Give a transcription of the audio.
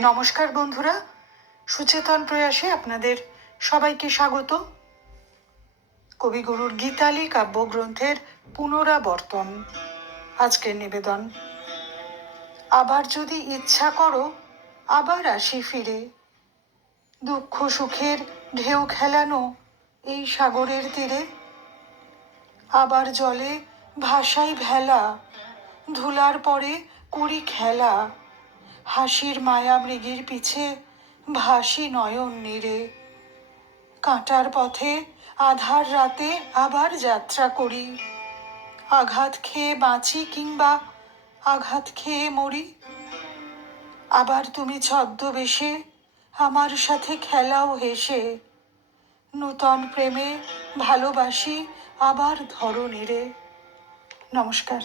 নমস্কার বন্ধুরা, সুচেতন প্রয়াসে আপনাদের সবাইকে স্বাগত। কবিগুরুর গীতালি কাব্যগ্রন্থের পুনরাবর্তন আজকের নিবেদন। আবার যদি ইচ্ছা করো আবার আসি ফিরে, দুঃখ সুখের ঢেউ খেলানো এই সাগরের তীরে। আবার জলে ভাসাই ভেলা, ধুলার পরে করি খেলা, হাসির মায়া মৃগীর পিছে ভাসি নয়ন নীরে। কাঁটার পথে আধার রাতে আবার যাত্রা করি, আঘাত খেয়ে বাঁচি কিংবা আঘাত খেয়ে মরি। আবার তুমি ছদ্মবেশে আমার সাথে খেলাও হেসে, নূতন প্রেমে ভালোবাসি আবার ধরণীরে। নমস্কার।